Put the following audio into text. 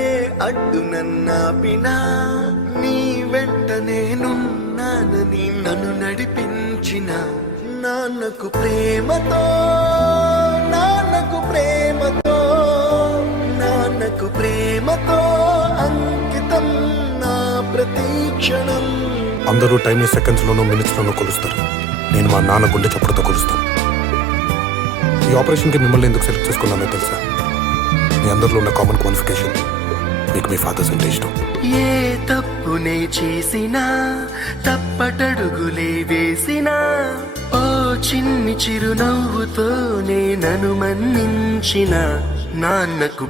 ఏ అడ్డు నన్నాపినా నీ వెంట నేనున్నానని నన్ను నడిపించిన నాన్నకు ప్రేమతో నాన్నకు ప్రేమతో నాన్నకు ప్రేమతో అంకితం నా ప్రతీక్షణం. అందరూ టైంని సెకండ్స్ లోనో మినిట్స్ లోనో కొలుస్తారు. నేను మా నాన్న గుండె చప్పుడుతో కొలుస్తాను. ఈ ఆపరేషన్కి మిమ్మల్ని ఎందుకు సెలెక్ట్ చేసుకున్నానో తెలుసా? మీ అందరిలో ఉన్న కామన్ క్వాలిఫికేషన్ మీకు మీ ఫాదర్స్ అంటే ఇష్టం. ఏ తప్పునే చేసినా తప్పటడుగులే వేసినా ఓ చిన్ని చిరునవ్వుతోనే నన్ను మన్నించిన నాన్నకు